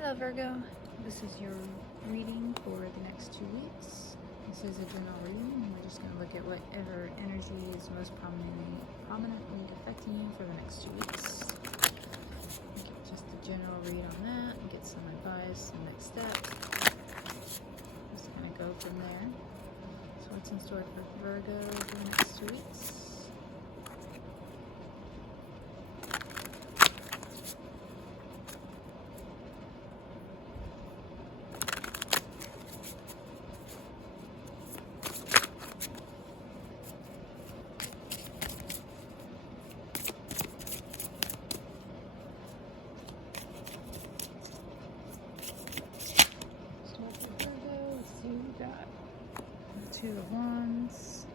Hello Virgo, this is your reading for the next 2 weeks. This is a general reading and we're just going to look at whatever energy is most prominently affecting you for the next 2 weeks. Get just a general read on that and get some advice, some next steps. Just going to go from there. So what's in store for Virgo for the next 2 weeks? Two of Wands,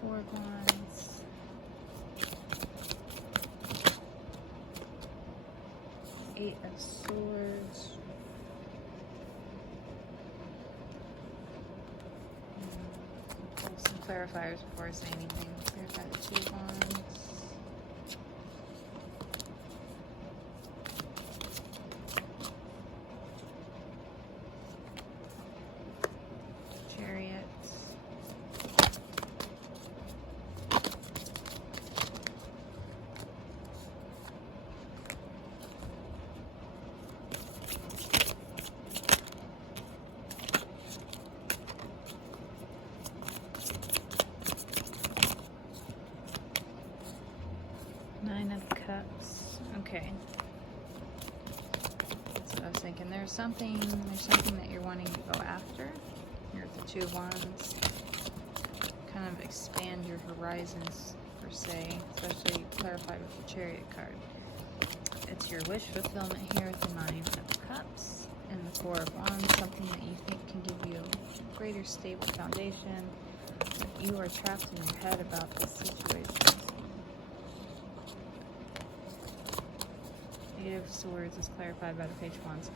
Four of Wands, Eight of Swords, pull some clarifiers before I say anything. Clarify the Two of Wands. Nine of Cups. Okay. So I was thinking there's something that you're wanting to go after. Here at the Two of Wands. Kind of expand your horizons per se, especially clarified with the Chariot card. It's your wish fulfillment here with the Nine of Cups and the Four of Wands, something that you think can give you a greater stable foundation. You are trapped in your head about this situation. Eight of Swords is clarified by the Page of Wands.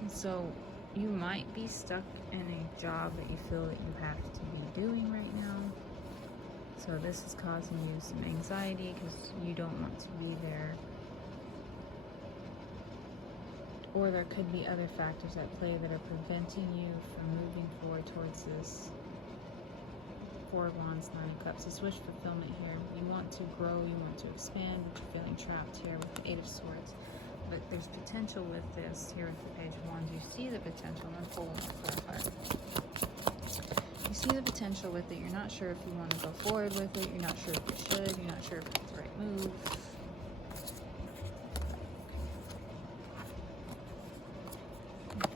And so you might be stuck in a job that you feel that you have to be doing right now. So this is causing you some anxiety because you don't want to be there. Or there could be other factors at play that are preventing you from moving forward towards this. Four of Wands, Nine of Cups. It's wish fulfillment here. You want to grow, you want to expand, but you're feeling trapped here with the Eight of Swords. But there's potential with this here with the Page of Wands. You see the potential. I'm going to pull one more clarifier. You see the potential with it. You're not sure if you want to go forward with it. You're not sure if you should. You're not sure if it's the right move.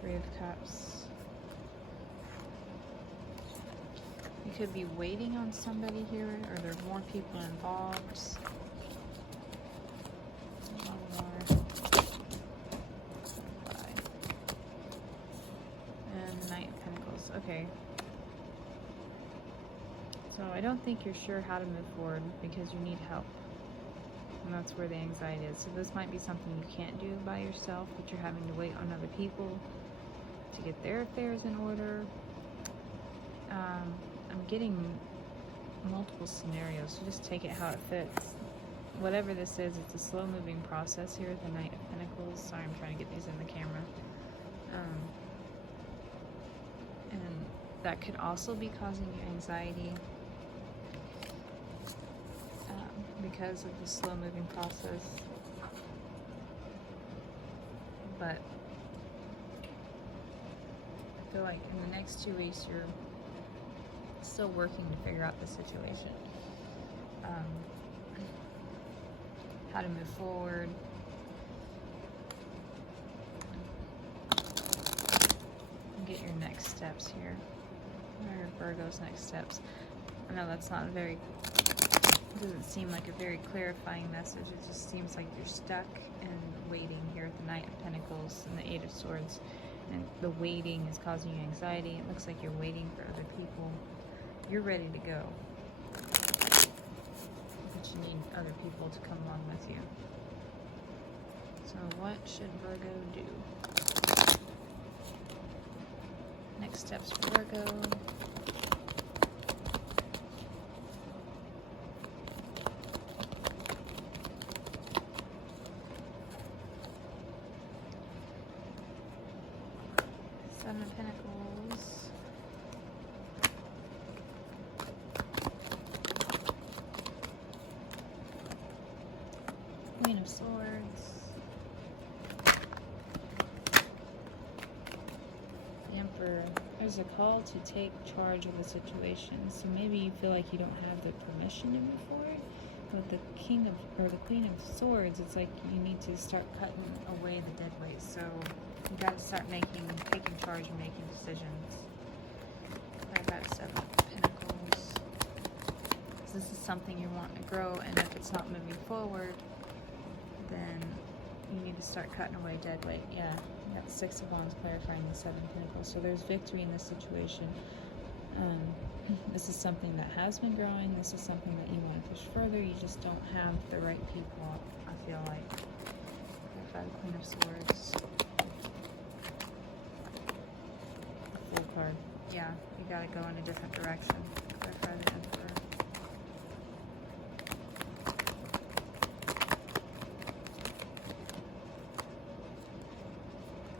Three of Cups. You could be waiting on somebody here, or there are more people involved. One more. Five. And Knight of Pentacles. Okay. So I don't think you're sure how to move forward because you need help. And that's where the anxiety is. So this might be something you can't do by yourself, but you're having to wait on other people to get their affairs in order. I'm getting multiple scenarios, so just take it how it fits. Whatever this is, it's a slow-moving process here with the Knight of Pentacles. Sorry, I'm trying to get these in the camera. And that could also be causing you anxiety because of the slow-moving process. But I feel like in the next 2 weeks, you're still working to figure out the situation, how to move forward, and get your next steps here. What are Virgo's next steps? I know that's not it doesn't seem like a very clarifying message. It just seems like you're stuck and waiting here with the Knight of Pentacles and the Eight of Swords, and the waiting is causing you anxiety. It looks like you're waiting for other people. You're ready to go, but you need other people to come along with you. So what should Virgo do? Next steps for Virgo. there's a call to take charge of the situation. So maybe you feel like you don't have the permission to move forward. With the King of, or the Queen of Swords, it's like you need to start cutting away the dead weight. So you got to start taking charge and making decisions. I've got 7 of Pentacles. So this is something you want to grow, and if it's not moving forward, then you need to start cutting away dead weight. Yeah, you got the 6 of Wands clarifying the 7 of Pentacles. So there's victory in this situation. This is something that has been growing. This is something that you want to push further. You just don't have the right people, I feel like. I've got the Queen of Swords. The Fool card. Yeah, you gotta go in a different direction. Clarify the Emperor.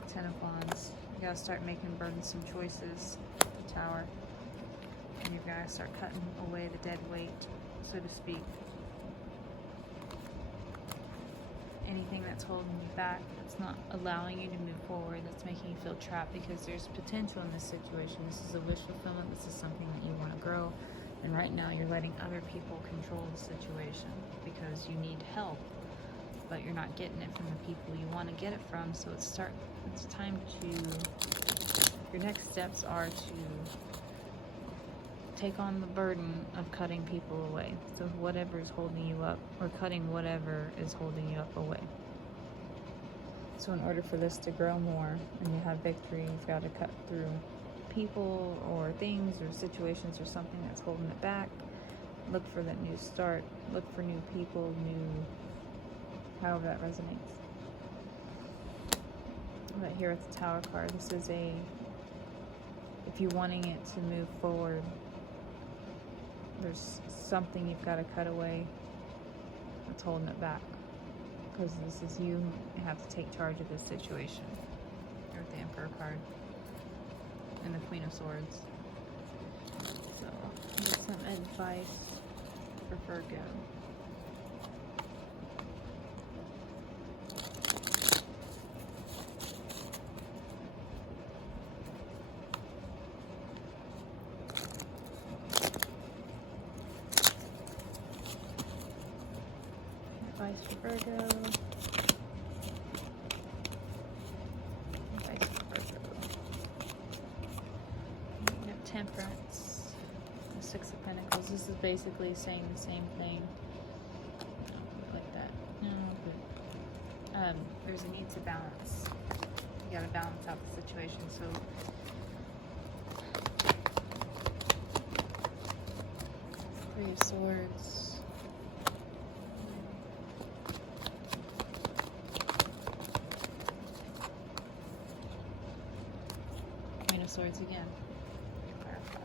Ten of Wands. You gotta start making burdensome choices. The Tower. And you've got to start cutting away the dead weight, so to speak. Anything that's holding you back, that's not allowing you to move forward, that's making you feel trapped, because there's potential in this situation. This is a wish fulfillment. This is something that you want to grow. And right now you're letting other people control the situation because you need help, but you're not getting it from the people you want to get it from. So it's time to, your next steps are to take on the burden of cutting people away. So whatever is holding you up, or cutting whatever is holding you up away. So in order for this to grow more and you have victory, you've got to cut through people or things or situations or something that's holding it back. Look for that new start. Look for new people, however that resonates. But here at the Tower card, this is if you're wanting it to move forward, there's something you've got to cut away that's holding it back, because this is you have to take charge of this situation. Here with the Emperor card and the Queen of Swords. So get some advice for Virgo. Advice for Virgo. Advice for Virgo. You have Temperance. The 6 of Pentacles. This is basically saying the same thing. Like that. No, but there's a need to balance. You gotta balance out the situation. So Three of Swords. Swords again. Clarify.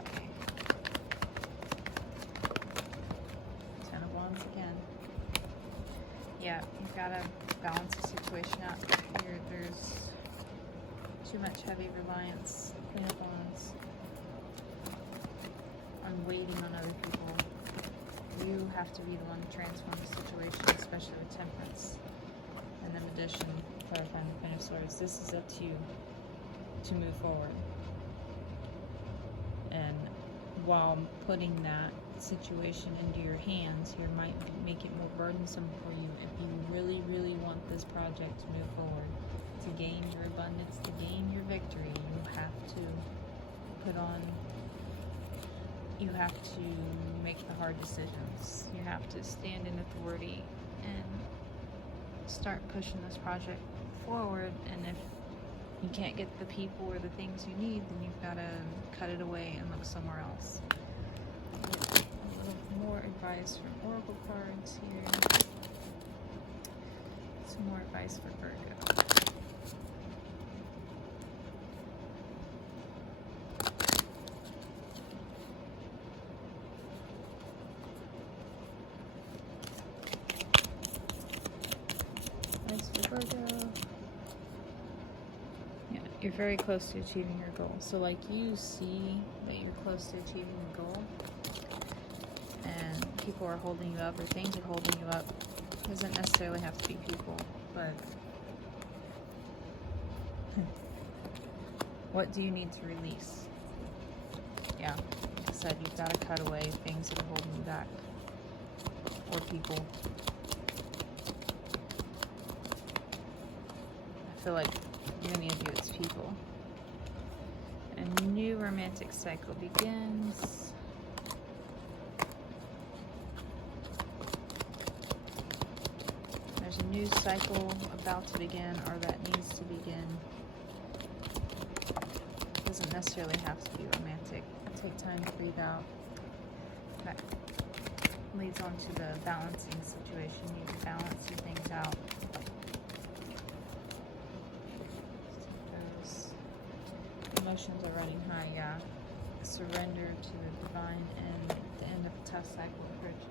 10 of Wands again. Yeah, you've got to balance the situation out. There's too much heavy reliance, Queen of Wands, on waiting on other people. You have to be the one to transform the situation, especially with Temperance. And then Magician, clarifying the Queen of Swords. This is up to you to move forward. And while putting that situation into your hands, here might make it more burdensome for you. If you really, really want this project to move forward, to gain your abundance, to gain your victory, you have to make the hard decisions. You have to stand in authority and start pushing this project forward. And if you can't get the people or the things you need, then you've got to cut it away and look somewhere else. A little more advice from Oracle cards here. Some more advice for Virgo. Advice for Virgo. You're very close to achieving your goal. So like you see that you're close to achieving the goal and people are holding you up or things are holding you up. It doesn't necessarily have to be people, but what do you need to release? said, you've got to cut away things that are holding you back, or people. I feel like many of you, it's people. A new romantic cycle begins. There's a new cycle about to begin, or that needs to begin. It doesn't necessarily have to be romantic. Take time to breathe out. That leads on to the balancing situation. You need to balance some things out. Those emotions are running high, yeah. Surrender to the divine, and the end of a tough cycle approaches.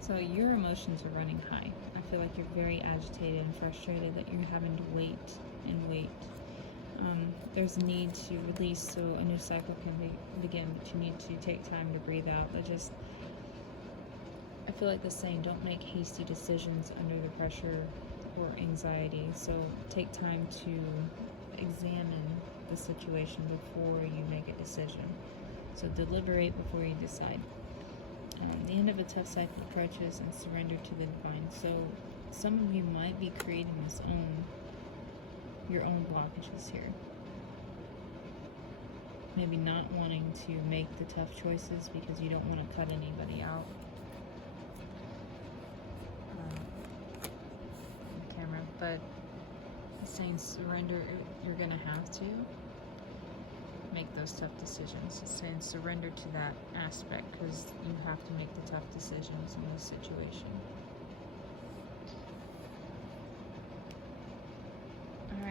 So your emotions are running high. I feel like you're very agitated and frustrated that you're having to wait and wait. There's a need to release so a new cycle can begin, but you need to take time to breathe out. I feel like the saying, don't make hasty decisions under the pressure or anxiety. So take time to examine the situation before you make a decision. So deliberate before you decide. The end of a tough cycle approaches, and surrender to the divine. So some of you might be creating your own blockages here. Maybe not wanting to make the tough choices because you don't want to cut anybody out. On camera, but saying surrender, you're going to have to make those tough decisions. It's saying surrender to that aspect because you have to make the tough decisions in this situation.